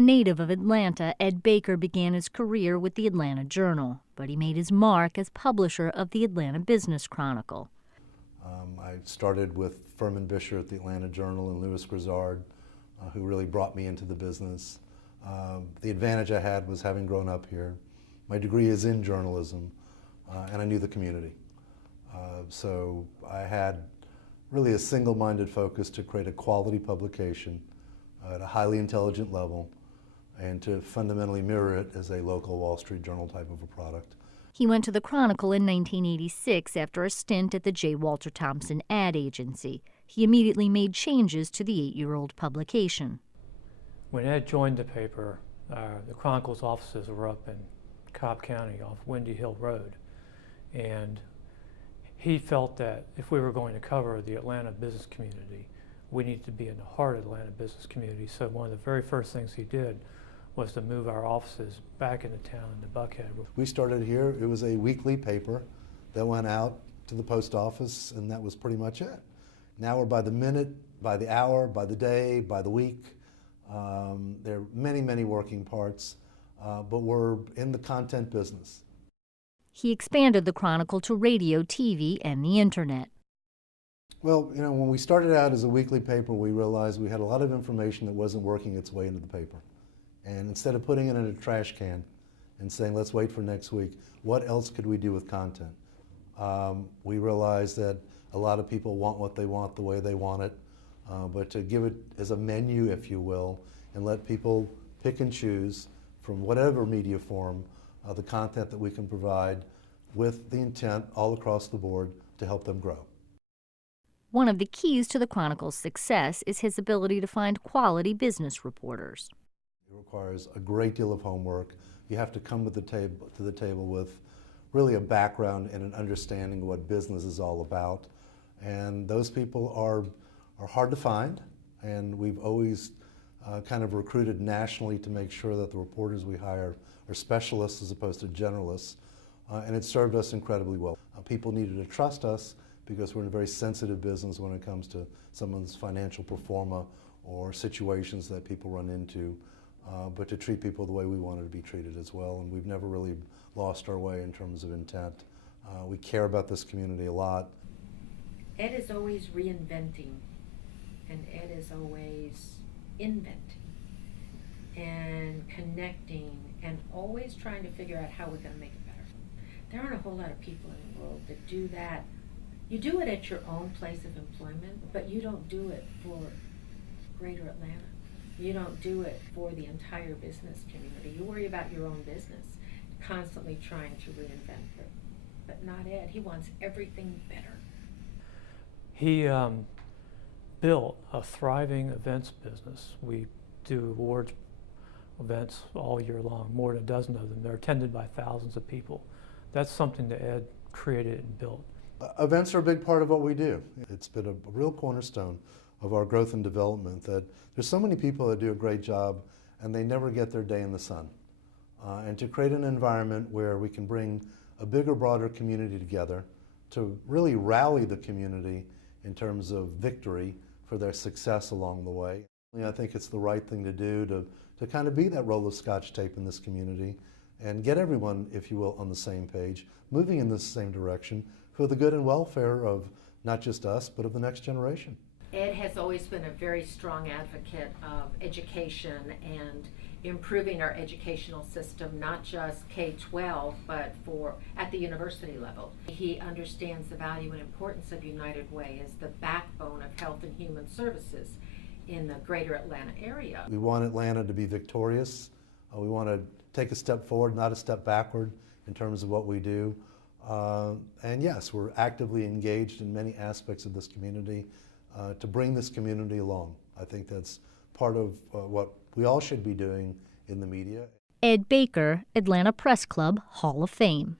A native of Atlanta, Ed Baker began his career with the Atlanta Journal, but he made his mark as publisher of the Atlanta Business Chronicle. I started with Furman Bisher at the Atlanta Journal and Louis Grizzard, who really brought me into the business. The advantage I had was having grown up here. My degree is in journalism, and I knew the community. So I had really a single-minded focus to create a quality publication at a highly intelligent level and to fundamentally mirror it as a local Wall Street Journal type of a product. He went to the Chronicle in 1986 after a stint at the J. Walter Thompson ad agency. He immediately made changes to the 8-year-old publication. When Ed joined the paper, the Chronicle's offices were up in Cobb County off Windy Hill Road, and he felt that if we were going to cover the Atlanta business community, we needed to be in the heart of the Atlanta business community. So one of the very first things he did was to move our offices back into town in Buckhead. We started here. It was a weekly paper that went out to the post office, and that was pretty much it. Now we're by the minute, by the hour, by the day, by the week. There are many, many working parts, but we're in the content business. He expanded the Chronicle to radio, TV, and the internet. Well, you know, when we started out as a weekly paper, we realized we had a lot of information that wasn't working its way into the paper. And instead of putting it in a trash can and saying, let's wait for next week, what else could we do with content? We realized that a lot of people want what they want the way they want it, but to give it as a menu, if you will, and let people pick and choose from whatever media form the content that we can provide with the intent all across the board to help them grow. One of the keys to the Chronicle's success is his ability to find quality business reporters. It requires a great deal of homework. You have to come to the table with really a background and an understanding of what business is all about. And those people are hard to find, and we've always kind of recruited nationally to make sure that the reporters we hire are specialists as opposed to generalists, and it served us incredibly well. People needed to trust us because we're in a very sensitive business when it comes to someone's financial pro forma or situations that people run into, but to treat people the way we wanted to be treated as well, and we've never really lost our way in terms of intent. We care about this community a lot. Ed is always reinventing, and Ed is always inventing and connecting and always trying to figure out how we're going to make it better. There aren't a whole lot of people in the world that do that. You do it at your own place of employment, but you don't do it for Greater Atlanta. You don't do it for the entire business community. You worry about your own business, constantly trying to reinvent it. But not Ed. He wants everything better. He built a thriving events business. We do awards events all year long, more than a dozen of them. They're attended by thousands of people. That's something that Ed created and built. Events are a big part of what we do. It's been a real cornerstone of our growth and development that there's so many people that do a great job and they never get their day in the sun. And to create an environment where we can bring a bigger, broader community together to really rally the community in terms of victory for their success along the way. I think it's the right thing to do to kind of be that roll of Scotch tape in this community and get everyone, if you will, on the same page, moving in the same direction for the good and welfare of not just us, but of the next generation. Ed has always been a very strong advocate of education and improving our educational system, not just K-12, but at the university level. He understands the value and importance of United Way as the backbone of health and human services in the greater Atlanta area. We want Atlanta to be victorious. We want to take a step forward, not a step backward in terms of what we do. And yes, we're actively engaged in many aspects of this community to bring this community along. I think that's part of what we all should be doing in the media. Ed Baker, Atlanta Press Club Hall of Fame.